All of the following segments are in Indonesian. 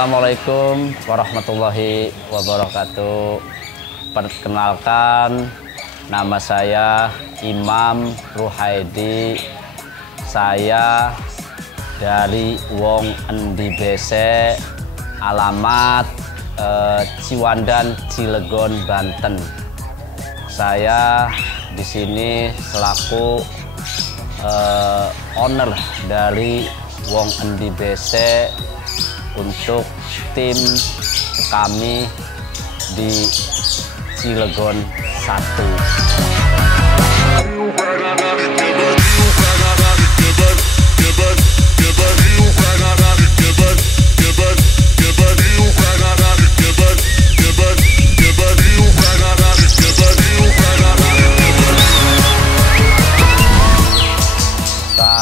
Assalamualaikum warahmatullahi wabarakatuh. Perkenalkan, nama saya Imam Ruhaidi. Saya dari Wong Endi Bese, alamat Ciwandan, Cilegon, Banten. Saya di sini selaku owner dari Wong Endi Bese untuk tim kami di Cilegon 1.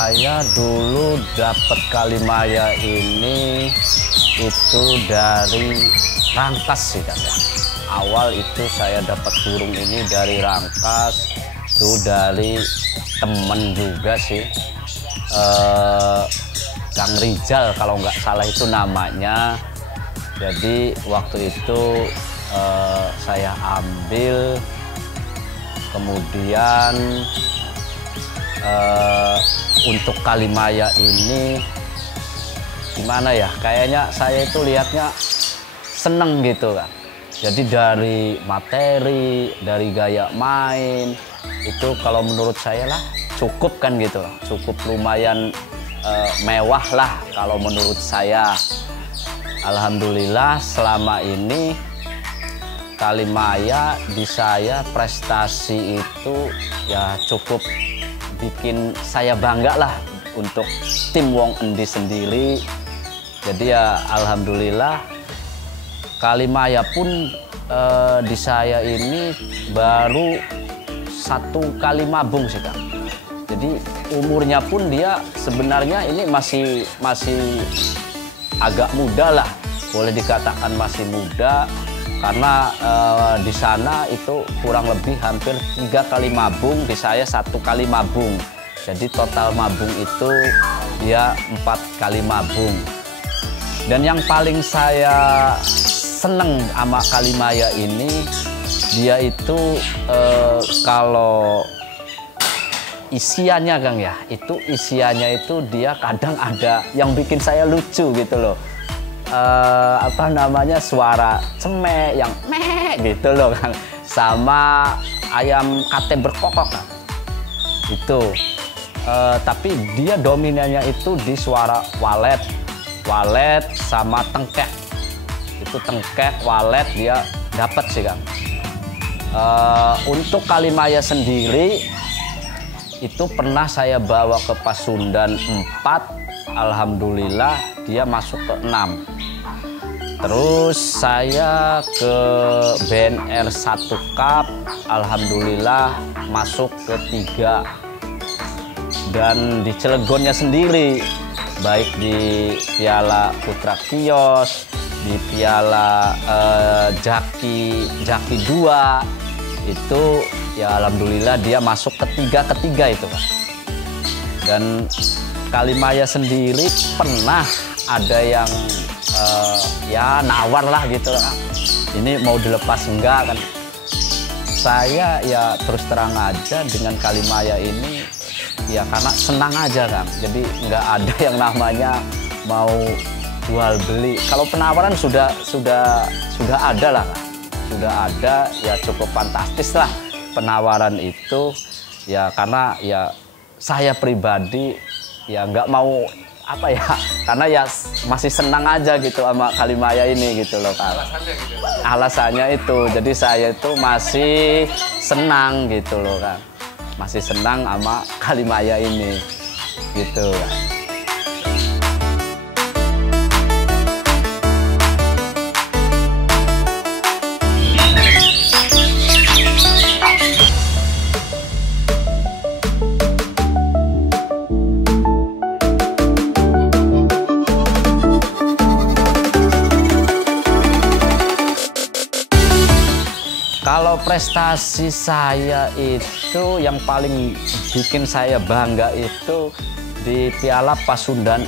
Saya dulu dapat Kalimaya ini itu dari Rangkas sih kan ya. Awal itu saya dapat burung ini dari Rangkas, itu dari temen juga sih, Kang Rizal kalau nggak salah itu namanya. Jadi waktu itu saya ambil, kemudian untuk Kalimaya ini gimana ya, kayaknya saya itu lihatnya seneng gitu kan. Jadi dari materi, dari gaya main itu kalau menurut saya lah cukup kan gitu, cukup lumayan mewah lah kalau menurut saya. Alhamdulillah selama ini Kalimaya di saya prestasi itu ya cukup bikin saya bangga lah untuk tim Wong Endi sendiri. Jadi ya alhamdulillah Kalimaya pun di saya ini baru 1 kali mabung sih Kang. Jadi umurnya pun dia sebenarnya ini masih agak muda lah, boleh dikatakan masih muda, karena di sana itu kurang lebih hampir 3 kali mabung, di saya 1 kali mabung. Jadi total mabung itu dia 4 kali mabung. Dan yang paling saya seneng sama Kalimaya ini, dia itu kalau isiannya Kang ya, itu isiannya itu dia kadang ada yang bikin saya lucu gitu loh. Apa namanya, suara cemek yang meh gitu loh Kang, sama ayam kate berkokok Kang. Itu tapi dia dominannya itu di suara walet sama tengkek. Itu tengkek, walet dia dapat sih Kang. Untuk Kalimaya sendiri itu pernah saya bawa ke Pasundan 4, alhamdulillah dia masuk ke 6. Terus saya ke BNR 1 Cup, alhamdulillah masuk ke 3. Dan di Cilegonnya sendiri, baik di Piala Putra Kios, di Piala Jaki 2, itu ya alhamdulillah dia masuk ketiga itu Pak. Dan Kalimaya sendiri pernah ada yang ya nawar lah gitu Kang, ini mau dilepas enggak kan. Saya ya terus terang aja dengan Kalimaya ini ya karena senang aja Kang, jadi nggak ada yang namanya mau jual beli. Kalau penawaran sudah ada lah Kang. Sudah ada, ya cukup fantastis lah penawaran itu ya, karena ya saya pribadi ya nggak mau apa ya, karena ya masih senang aja gitu sama Kalimaya ini gitu loh Kang. Alasannya itu, jadi saya itu masih senang gitu loh Kang, masih senang sama Kalimaya ini gitu Kang. Kalau prestasi saya itu yang paling bikin saya bangga itu di Piala Pasundan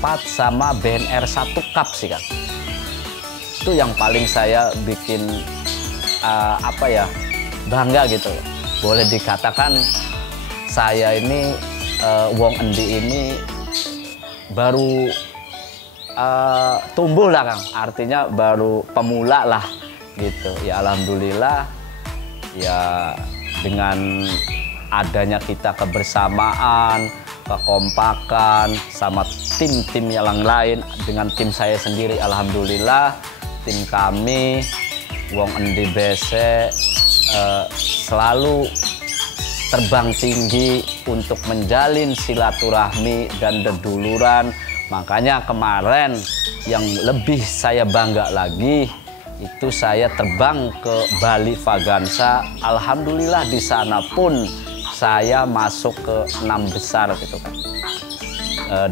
4 sama BNR 1 Cup sih Kang. itu yang paling saya bikin apa ya, bangga gitu. Boleh dikatakan saya ini wong endi ini baru tumbuh lah Kang, artinya baru pemula lah gitu. Ya alhamdulillah ya, dengan adanya kita kebersamaan, kekompakan sama tim-tim yang lain, dengan tim saya sendiri, alhamdulillah tim kami wong endi bese selalu terbang tinggi untuk menjalin silaturahmi dan deduluran. Makanya kemarin yang lebih saya bangga lagi itu saya terbang ke Bali Vagansa. Alhamdulillah di sana pun saya masuk ke 6 besar gitu kan.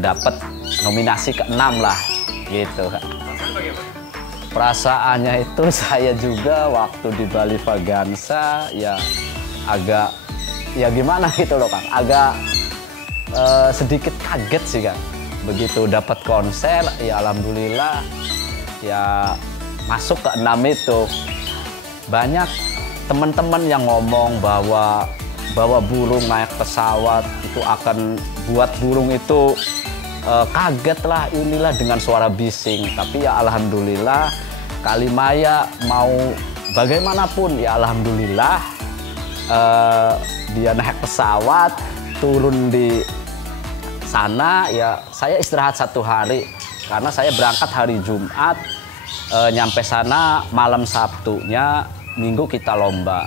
Dapat nominasi ke-6 lah gitu kan. Perasaannya itu saya juga waktu di Bali Vagansa ya agak ya gimana gitu loh Kang, agak sedikit kaget sih Kang. Begitu dapat konser ya alhamdulillah ya masuk ke 6 itu. Banyak teman-teman yang ngomong bahwa burung naik pesawat itu akan buat burung itu kaget lah, inilah dengan suara bising. Tapi ya alhamdulillah Kalimaya mau bagaimanapun ya alhamdulillah dia naik pesawat turun di sana ya saya istirahat 1 hari karena saya berangkat hari Jumat, nyampe sana malam Sabtunya, Minggu kita lomba.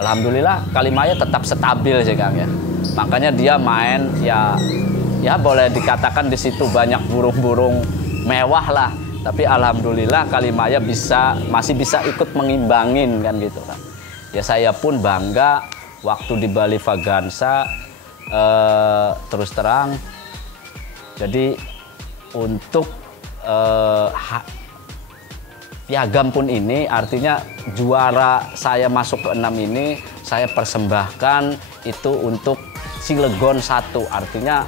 Alhamdulillah Kalimaya tetap stabil sih Kang ya. Makanya dia main ya boleh dikatakan di situ banyak burung-burung mewah lah. Tapi alhamdulillah Kalimaya masih bisa ikut mengimbangin kan gitu kan. Ya saya pun bangga waktu di Bali Vagansa, terus terang. Jadi untuk piagam pun ini artinya juara saya masuk ke 6 ini saya persembahkan itu untuk Cilegon 1. Artinya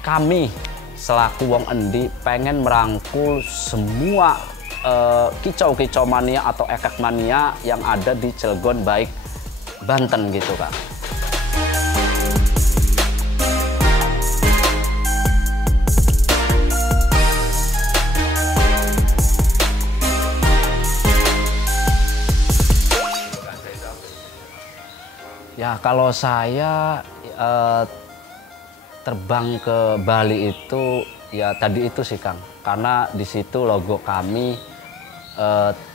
kami selaku wong endi pengen merangkul semua kicau-kicau mania atau ekek mania yang ada di Cilegon baik Banten gitu Kak. Ya kalau saya terbang ke Bali itu ya tadi itu sih Kang, karena di situ logo kami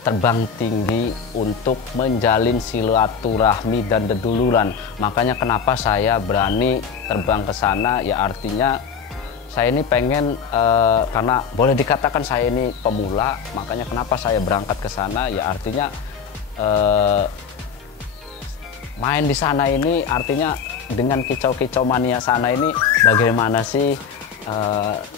terbang tinggi untuk menjalin silaturahmi dan deduluran. Makanya kenapa saya berani terbang ke sana ya artinya saya ini pengen karena boleh dikatakan saya ini pemula, makanya kenapa saya berangkat ke sana ya artinya main di sana ini artinya dengan kicau-kicau mania sana ini bagaimana sih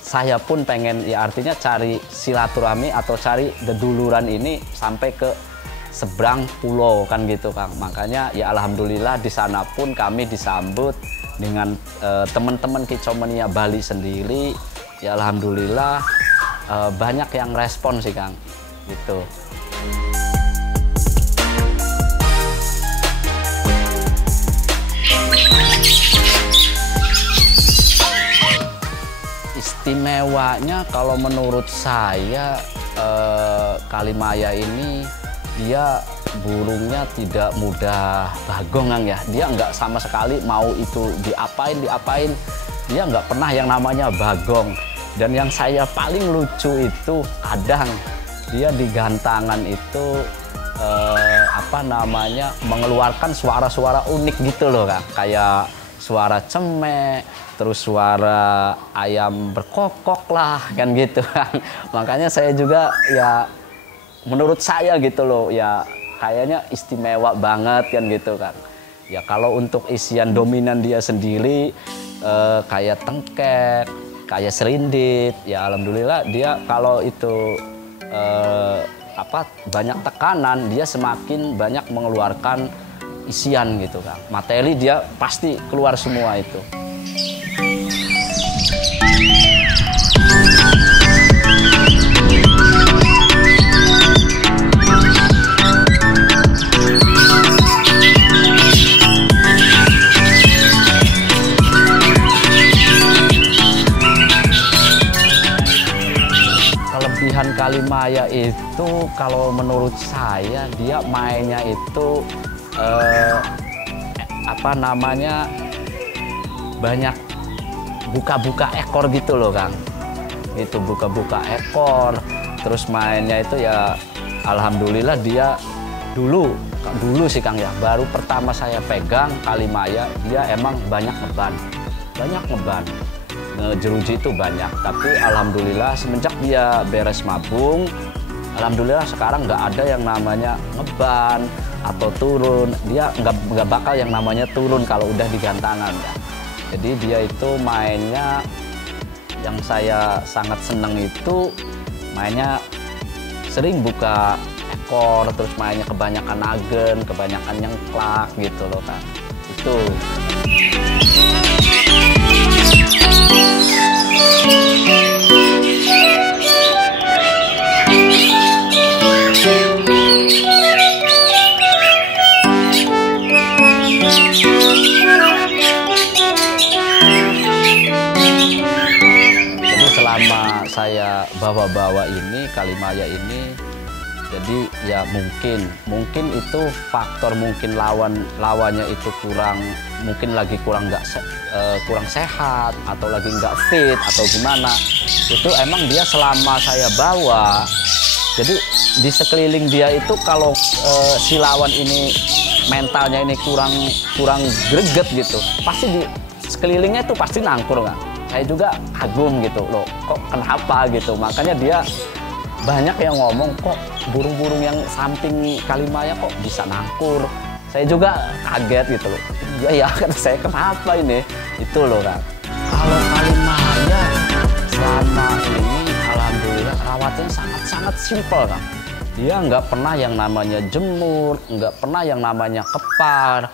saya pun pengen ya artinya cari silaturahmi atau cari deduluran ini sampai ke seberang pulau kan gitu Kang. Makanya ya alhamdulillah di sana pun kami disambut dengan teman-teman kicau mania Bali sendiri. Ya alhamdulillah banyak yang respon sih Kang gitu. Istimewanya kalau menurut saya Kalimaya ini dia burungnya tidak mudah bagong ya. Dia nggak sama sekali mau itu diapain, dia nggak pernah yang namanya bagong. Dan yang saya paling lucu itu kadang dia di gantangan itu mengeluarkan suara-suara unik gitu loh Kak. Kayak suara cemek, terus suara ayam berkokok lah kan gitu kan. Makanya saya juga ya menurut saya gitu loh ya kayaknya istimewa banget kan gitu kan. Ya kalau untuk isian dominan dia sendiri kayak tengkek, kayak serindit ya alhamdulillah dia kalau itu banyak tekanan dia semakin banyak mengeluarkan isian gitu kan. Materi dia pasti keluar semua itu. Kalimaya itu kalau menurut saya dia mainnya itu banyak buka-buka ekor gitu loh Kang. Gitu buka-buka ekor, terus mainnya itu ya alhamdulillah dia dulu sih Kang ya, baru pertama saya pegang Kalimaya dia emang banyak ngeban. Ngejeruji itu banyak, tapi alhamdulillah semenjak dia beres mabung, alhamdulillah sekarang nggak ada yang namanya ngeban atau turun. Dia nggak bakal yang namanya turun kalau udah digantangan ya. Jadi dia itu mainnya yang saya sangat seneng itu mainnya sering buka ekor, terus mainnya kebanyakan agen, kebanyakan nyengklak gitu loh Kang. Itu. Jadi selama saya bawa-bawa ini Kalimaya ini, jadi ya mungkin itu faktor mungkin lawannya itu kurang sehat atau lagi nggak fit atau gimana. Itu emang dia selama saya bawa, jadi di sekeliling dia itu kalau si lawan ini mentalnya ini kurang greget gitu, pasti di sekelilingnya itu pasti nangkur kan. Saya juga kagum gitu loh, kok kenapa gitu. Makanya dia banyak yang ngomong kok burung-burung yang samping Kalimaya kok bisa nangkur. Saya juga kaget gitu loh. Ya kata saya, kenapa ini? Itu loh Kang. Kalau Kalimaya selama ini alhamdulillah rawatnya sangat simpel Kang. Dia nggak pernah yang namanya jemur, nggak pernah yang namanya kepar,